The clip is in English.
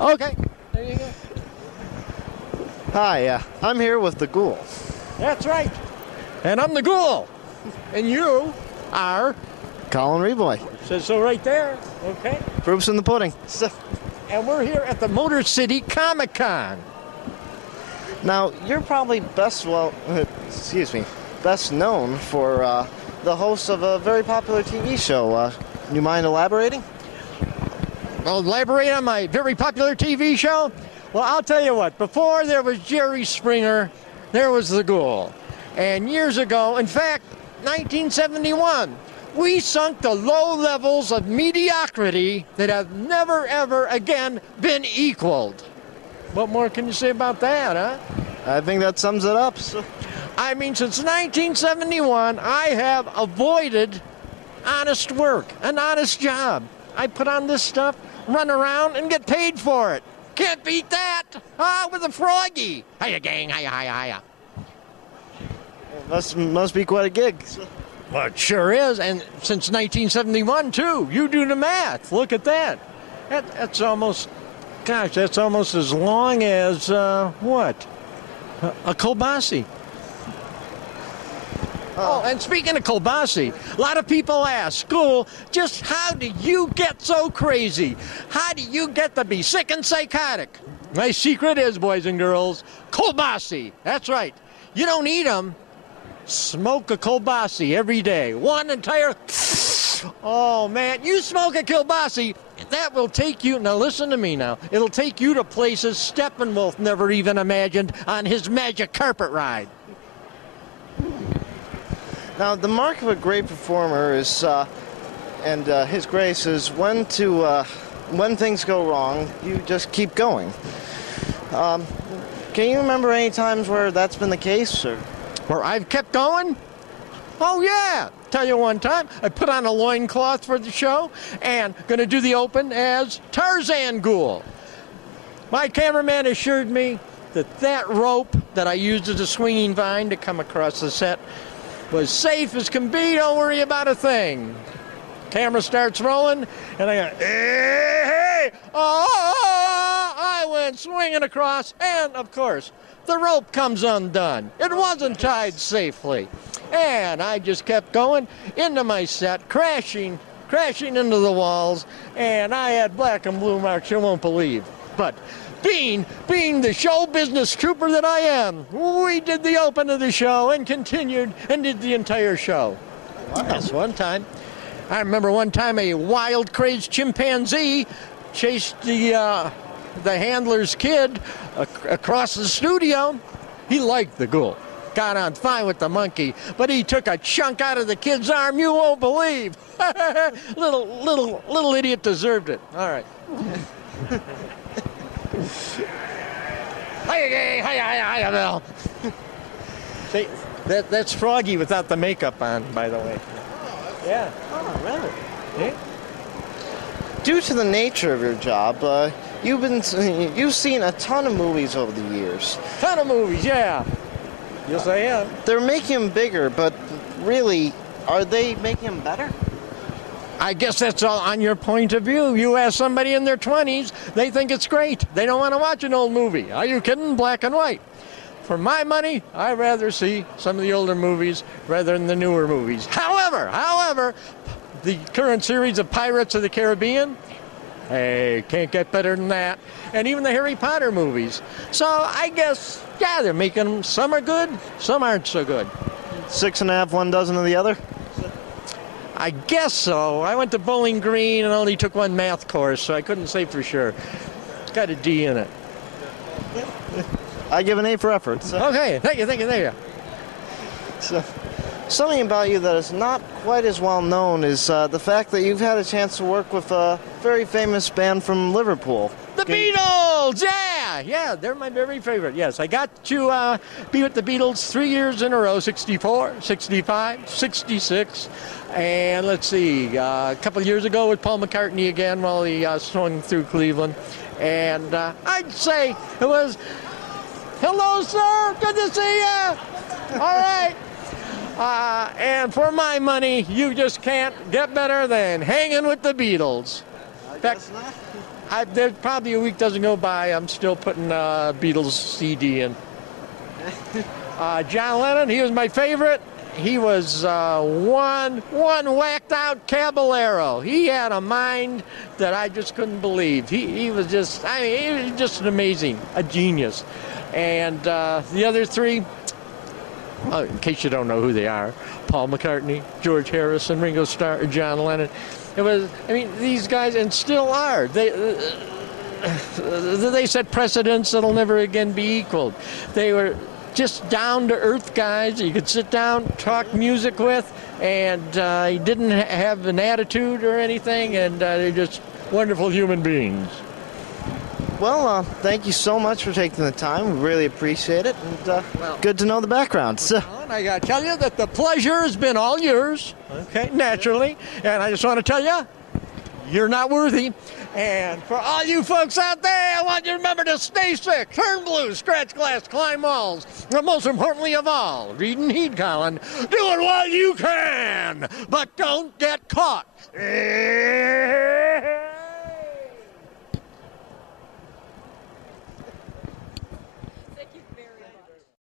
Okay, there you go. Hi, I'm here with the Ghoul. That's right. And I'm the Ghoul. And you are? Colin Reboy. Says so right there. Okay. Proof's in the pudding. And we're here at the Motor City Comic Con. Now, you're probably best known for the host of a very popular TV show. You mind elaborating? I'll elaborate on my very popular TV show? Well, I'll tell you what. Before there was Jerry Springer, there was the Ghoul. And years ago, in fact, 1971, we sunk to low levels of mediocrity that have never, ever again been equaled. What more can you say about that, huh? I think that sums it up. So. I mean, since 1971, I have avoided honest work, an honest job. I put on this stuff, run around, and get paid for it. Can't beat that, with a froggy. Hiya, gang, hiya, hiya, hiya. Must be quite a gig. Well, it sure is, and since 1971, too. You do the math. Look at that. That's almost, gosh, that's almost as long as, what? A kielbasa. Oh, and speaking of kielbasa, a lot of people ask, Ghoul, just how do you get so crazy? How do you get to be sick and psychotic? My secret is, boys and girls, kielbasa. That's right. You don't eat them. Smoke a kielbasa every day. One entire... Oh, man. You smoke a kielbasa, that will take you... Now, listen to me now. It'll take you to places Steppenwolf never even imagined on his magic carpet ride. Now, the mark of a great performer is, and his grace is when things go wrong, you just keep going. Can you remember any times where that's been the case, or... Where I've kept going? Oh, yeah. Tell you one time, I put on a loincloth for the show and going to do the open as Tarzan Ghoul. My cameraman assured me that rope that I used as a swinging vine to come across the set was safe as can be. Don't worry about a thing. Camera starts rolling, and I go, hey, oh, I went swinging across, and, of course, the rope comes undone. It wasn't tied safely. And I just kept going into my set, crashing into the walls, and I had black and blue marks you won't believe. But being the show business trooper that I am, we did the open of the show and continued and did the entire show. Wow. Yes, one time. I remember one time a wild, crazed chimpanzee chased the handler's kid across the studio. He liked the Ghoul. Got on fine with the monkey, but he took a chunk out of the kid's arm you won't believe. little idiot deserved it. All right. Hiya, Bill. See, that's Froggy without the makeup on, by the way. Yeah. Oh, really? Yeah. Due to the nature of your job, you've seen a ton of movies over the years. Ton of movies, yeah. Yes, I am. They're making them bigger, but really, are they making them better? I guess that's all on your point of view. You ask somebody in their 20s, they think it's great. They don't want to watch an old movie. Are you kidding? Black and white. For my money, I'd rather see some of the older movies rather than the newer movies. However, the current series of Pirates of the Caribbean, hey, can't get better than that. And even the Harry Potter movies. So I guess, yeah, they're making them. Some are good, some aren't so good. 6.5, 1 dozen of the other? I guess so. I went to Bowling Green and only took one math course, so I couldn't say for sure. It's got a D in it. I give an A for effort. So. Okay, thank you. So, something about you that is not quite as well known is the fact that you've had a chance to work with a very famous band from Liverpool. The Beatles! Yeah, they're my very favorite. Yes, I got to be with the Beatles 3 years in a row, 64, 65, 66. And let's see, a couple of years ago with Paul McCartney again while he swung through Cleveland. And I'd say it was, hello, sir, good to see you. All right. And for my money, you just can't get better than hanging with the Beatles. fact, there's probably a week doesn't go by, I'm still putting Beatles CD in. John Lennon, he was my favorite. He was one whacked out caballero. He had a mind that I just couldn't believe. He was just, I mean, he was just an amazing, a genius. And the other three, in case you don't know who they are, Paul McCartney, George Harrison, Ringo Starr, John Lennon. It was, I mean, these guys, and still are. They set precedents that'll never again be equaled. They were just down-to-earth guys you could sit down, talk music with, and he didn't have an attitude or anything, and they're just wonderful human beings. Well, thank you so much for taking the time. We really appreciate it, and good to know the background. So, I got to tell you that the pleasure has been all yours, okay, naturally, and I just want to tell you, you're not worthy. And for all you folks out there, I want you to remember to stay sick, turn blue, scratch glass, climb walls, and most importantly of all, read and heed, Colin, do it while you can, but don't get caught.